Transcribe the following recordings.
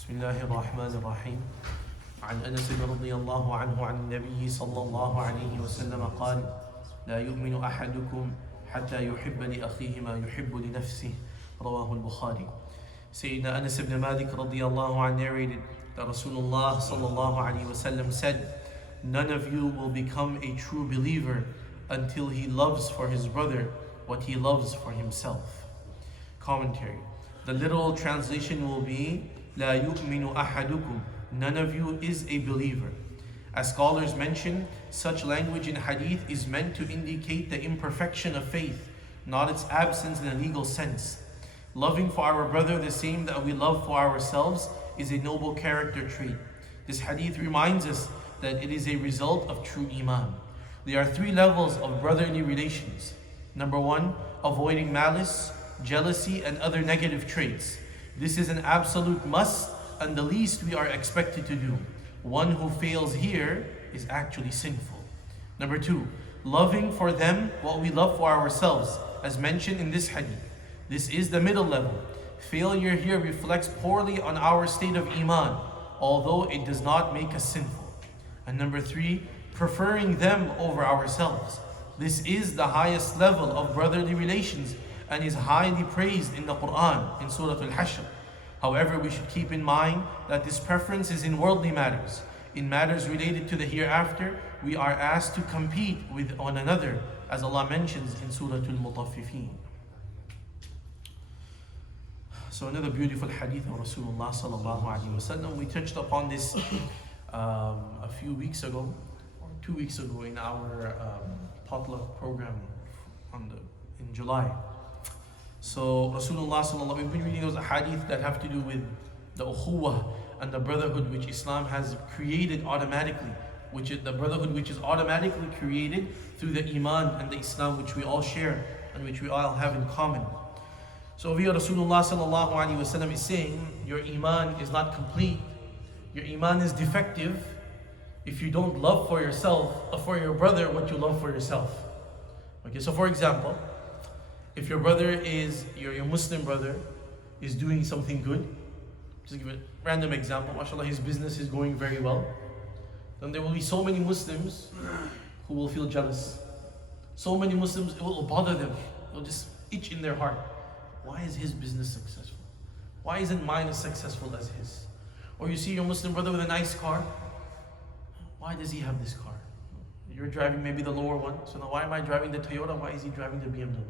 بسم الله الرحمن الرحيم. عن أنس رضي الله عنه عن النبي صلى الله عليه وسلم قال: لا يؤمن أحدكم حتى يحب لأخيه ما يحب لنفسه. رواه البخاري. Sayyidina Anas ibn Malik radiallahu anh narrated that Rasulullah sallallahu alayhi wasallam said, none of you will become a true believer until he loves for his brother what he loves for himself. Commentary. The literal translation will be, لا يؤمن أحدكم, none of you is a believer. As scholars mention, such language in hadith is meant to indicate the imperfection of faith, not its absence in a legal sense. Loving for our brother the same that we love for ourselves is a noble character trait. This hadith reminds us that it is a result of true iman. There are three levels of brotherly relations. Number one, avoiding malice, jealousy, and other negative traits. This is an absolute must and the least we are expected to do. One who fails here is actually sinful. Number two, loving for them what we love for ourselves, as mentioned in this hadith. This is the middle level. Failure here reflects poorly on our state of iman, although it does not make us sinful. And number three, preferring them over ourselves. This is the highest level of brotherly relations and is highly praised in the Quran in Surah Al-Hashr. However, we should keep in mind that this preference is in worldly matters. In matters related to the hereafter, we are asked to compete with one another, as Allah mentions in Surah Al-Mutaffifin. So another beautiful hadith of Rasulullah sallallahu alaihi wasallam. We touched upon this a few weeks ago, or 2 weeks ago, in our potluck program in July. So Rasulullah sallallahu, we've been reading those hadith that have to do with the ukhuwah and the brotherhood which Islam has created automatically, which is the brotherhood which is automatically created through the iman and the Islam which we all share and which we all have in common. So over here Rasulullah sallallahu alaihi wasallam is saying, your iman is not complete, your iman is defective if you don't love for yourself or for your brother what you love for yourself. Okay, so for example, if your brother is, your Muslim brother is doing something good, just give a random example, mashallah, his business is going very well, then there will be so many Muslims who will feel jealous. So many Muslims, it will bother them. It will just itch in their heart. Why is his business successful? Why isn't mine as successful as his? Or you see your Muslim brother with a nice car. Why does he have this car? You're driving maybe the lower one. So now why am I driving the Toyota? Why is he driving the BMW?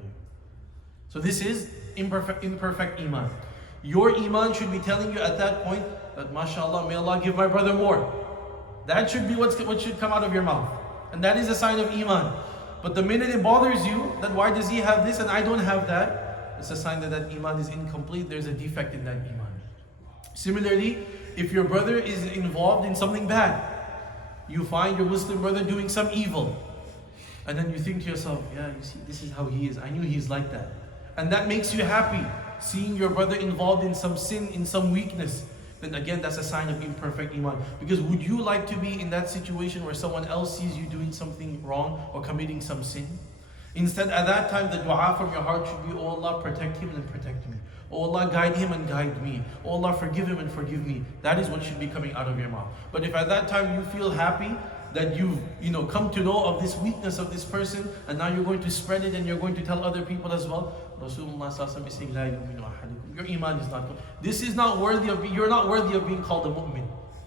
So this is imperfect iman. Your iman should be telling you at that point that, mashallah, may Allah give my brother more. That should be what should come out of your mouth. And that is a sign of iman. But the minute it bothers you, that why does he have this and I don't have that, it's a sign that that iman is incomplete. There's a defect in that iman. Similarly, if your brother is involved in something bad, you find your Muslim brother doing some evil, and then you think to yourself, yeah, you see, this is how he is. I knew he's like that. And that makes you happy, seeing your brother involved in some sin, in some weakness. Then again, that's a sign of imperfect iman. Because would you like to be in that situation where someone else sees you doing something wrong or committing some sin? Instead, at that time, the dua from your heart should be, oh Allah, protect him and protect me. Oh Allah, guide him and guide me. Oh Allah, forgive him and forgive me. That is what should be coming out of your mouth. But if at that time you feel happy that you've come to know of this weakness of this person, and now you're going to spread it and you're going to tell other people as well, Rasulullah is saying, La yu'minu ahadukum. Your iman is not good. This is not worthy of, you're not worthy of being called a mu'min.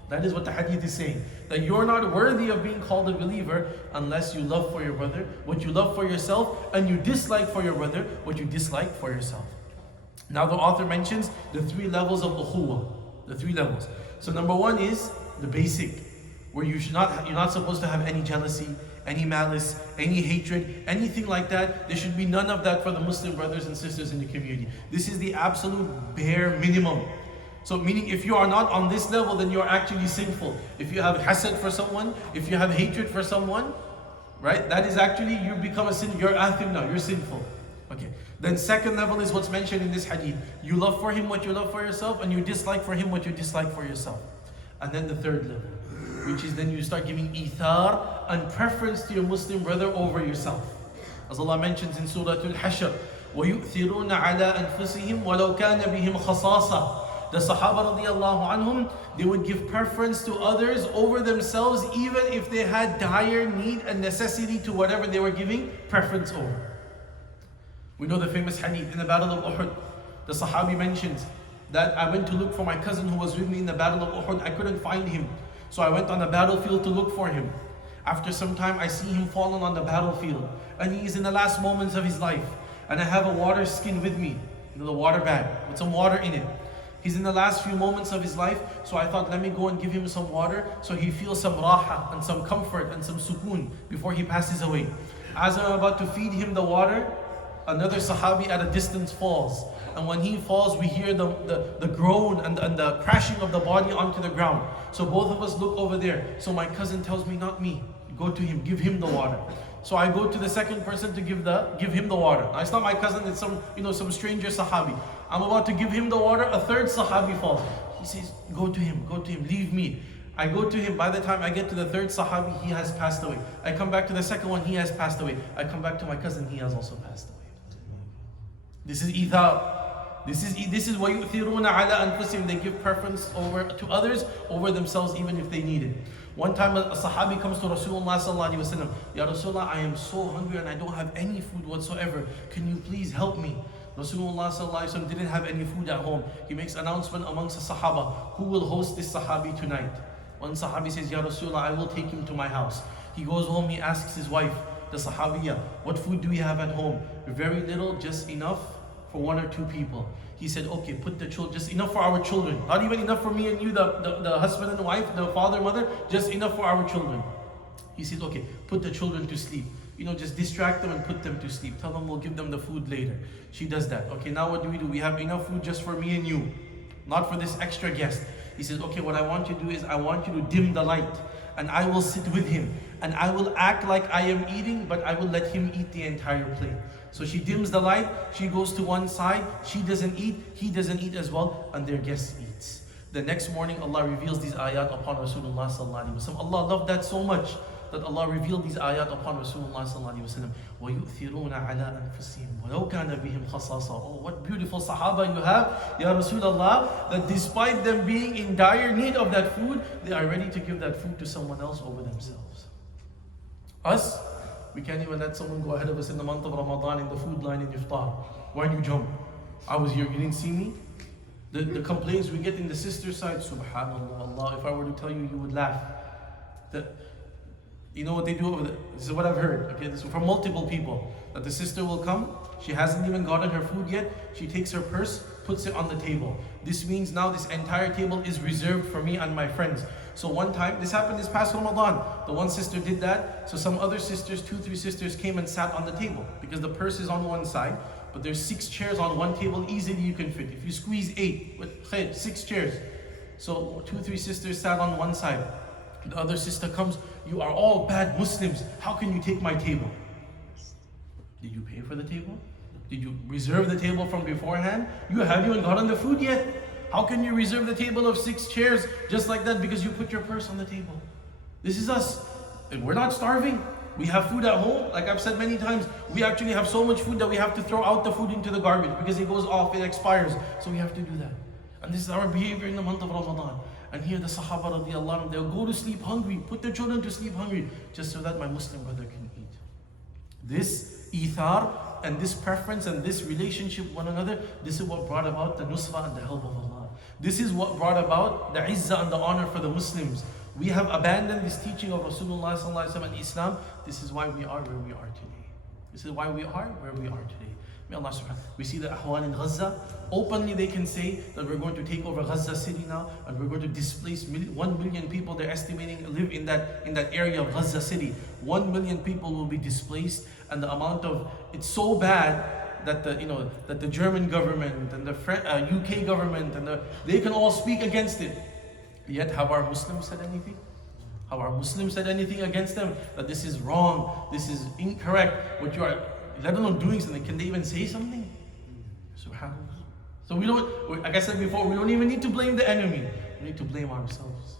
That is what the hadith is saying. That you're not worthy of being called a believer unless you love for your brother what you love for yourself, and you dislike for your brother what you dislike for yourself. Now the author mentions the three levels of ukhuwah. The three levels. So number one is the basic, where you're not supposed to have any jealousy, any malice, any hatred, anything like that. There should be none of that for the Muslim brothers and sisters in the community. This is the absolute bare minimum. So meaning, if you are not on this level, then you're actually sinful. If you have hasad for someone, if you have hatred for someone, right, that is actually, you become a sin, you're athim now, you're sinful. Okay. Then second level is what's mentioned in this hadith. You love for him what you love for yourself, and you dislike for him what you dislike for yourself. And then the third level, which is then you start giving ithar and preference to your Muslim brother over yourself. As Allah mentions in Surah Al-Hashr, وَيُؤْثِرُونَ عَلَىٰ أَنفُسِهِمْ وَلَوْ كَانَ بِهِمْ خَصَاصَةٌ. The Sahaba radiallahu anhum, they would give preference to others over themselves, even if they had dire need and necessity to whatever they were giving preference over. We know the famous hadith in the Battle of Uhud. The Sahabi mentions that I went to look for my cousin who was with me in the Battle of Uhud. I couldn't find him. So I went on the battlefield to look for him. After some time, I see him fallen on the battlefield. And he is in the last moments of his life. And I have a water skin with me, the water bag, with some water in it. He's in the last few moments of his life. So I thought, let me go and give him some water so he feels some raha and some comfort and some sukoon before he passes away. As I'm about to feed him the water, another Sahabi at a distance falls. And when he falls, we hear the groan and the crashing of the body onto the ground. So both of us look over there. So my cousin tells me, not me, go to him, give him the water. So I go to the second person to give him the water. Now, it's not my cousin, it's some stranger Sahabi. I'm about to give him the water, a third Sahabi falls. He says, go to him, leave me. I go to him. By the time I get to the third Sahabi, he has passed away. I come back to the second one, he has passed away. I come back to my cousin, he has also passed away. This is ithar. This is وَيُؤْثِرُونَ عَلَىٰ أَنفُسِهِمْ. They give preference to others over themselves, even if they need it. One time a Sahabi comes to Rasulullah sallallahu alaihi wasallam. Ya Rasulullah, I am so hungry and I don't have any food whatsoever. Can you please help me? Rasulullah sallallahu alaihi wasallam didn't have any food at home. He makes announcement amongst the Sahaba, who will host this Sahabi tonight? One Sahabi says, Ya Rasulullah, I will take him to my house. He goes home, he asks his wife, the Sahabiya, what food do we have at home? Very little, just enough for 1 or 2 people. He said, okay, put the children, just enough for our children. Not even enough for me and you, the husband and the wife, the father, mother, just enough for our children. He said, okay, put the children to sleep. Just distract them and put them to sleep. Tell them we'll give them the food later. She does that. Okay, now what do? We have enough food just for me and you, not for this extra guest. He says, okay, what I want you to do is I want you to dim the light and I will sit with him and I will act like I am eating, but I will let him eat the entire plate. So she dims the light, she goes to one side, she doesn't eat, he doesn't eat as well, and their guest eats. The next morning, Allah reveals these ayat upon Rasulullah sallallahu alaihi wasallam. Allah loved that so much that Allah revealed these ayat upon Rasulullah sallallahu alaihi wasallam. وَيُؤْثِرُونَ عَلَىٰ أَنفُسِهِمْ وَلَوْ كَانَ بِهِمْ خَصَاصَةٌ. Oh, what beautiful Sahaba you have, Ya Rasulullah, that despite them being in dire need of that food, they are ready to give that food to someone else over themselves. Us, we can't even let someone go ahead of us in the month of Ramadan in the food line in iftar. Why do you jump? I was here, you didn't see me? The complaints we get in the sister side, subhanallah, Allah, if I were to tell you, you would laugh. You know what they do over there? This is what I've heard. Okay, this is from multiple people. That the sister will come, she hasn't even gotten her food yet, she takes her purse, puts it on the table. This means now this entire table is reserved for me and my friends. So one time, this happened this past Ramadan. The one sister did that. So some other sisters, 2-3 sisters came and sat on the table. Because the purse is on one side, but there's 6 chairs on one table, easily you can fit. If you squeeze 8, with 6 chairs. So 2-3 sisters sat on one side. The other sister comes, you are all bad Muslims. How can you take my table? Did you pay for the table? Did you reserve the table from beforehand? You haven't even gotten the food yet. How can you reserve the table of 6 chairs just like that because you put your purse on the table? This is us. And we're not starving. We have food at home. Like I've said many times, we actually have so much food that we have to throw out the food into the garbage because it goes off, it expires. So we have to do that. And this is our behavior in the month of Ramadan. And here the Sahaba radiallahu anhu, they'll go to sleep hungry, put their children to sleep hungry, just so that my Muslim brother can eat. This ithar and this preference and this relationship with one another, this is what brought about the nusra and the help of Allah. This is what brought about the izzah and the honor for the Muslims. We have abandoned this teaching of Rasulullah sallallahu alaihi wasallam and Islam. This is why we are where we are today. This is why we are where we are today. May Allah subhanahu. We see the Ahwan in Gaza. Openly they can say that we're going to take over Gaza city now and we're going to displace 1 million people. They're estimating live in that area of Gaza city. 1 million people will be displaced, and the amount of it's so bad that the German government and the UK government and they can all speak against it. Yet have our Muslims said anything? Have our Muslims said anything against them? That this is wrong, this is incorrect, what you are, let alone doing something. Can they even say something? SubhanAllah. So we don't, like I said before, we don't even need to blame the enemy. We need to blame ourselves.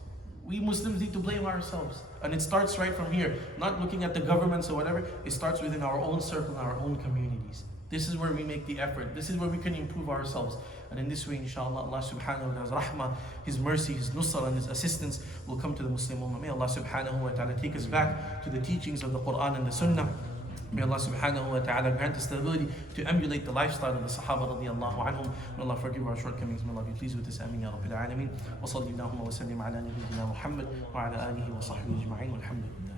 We Muslims need to blame ourselves. And it starts right from here. Not looking at the governments or whatever. It starts within our own circle, our own communities. This is where we make the effort. This is where we can improve ourselves. And in this way, inshallah, Allah subhanahu wa ta'ala's rahmah, His mercy, His nusra, and His assistance will come to the Muslim ummah. May Allah subhanahu wa ta'ala take us back to the teachings of the Quran and the Sunnah. May Allah subhanahu wa ta'ala grant us the ability to emulate the lifestyle of the Sahaba radiallahu anhum. May Allah forgive our shortcomings. May Allah be pleased with us. Ameen ya Rabbil Alameen. Wa salli Allahumma wa sallim ala nabiyyina Muhammad wa ala alihi wa sahbihi ajma'in. Walhamdulillah.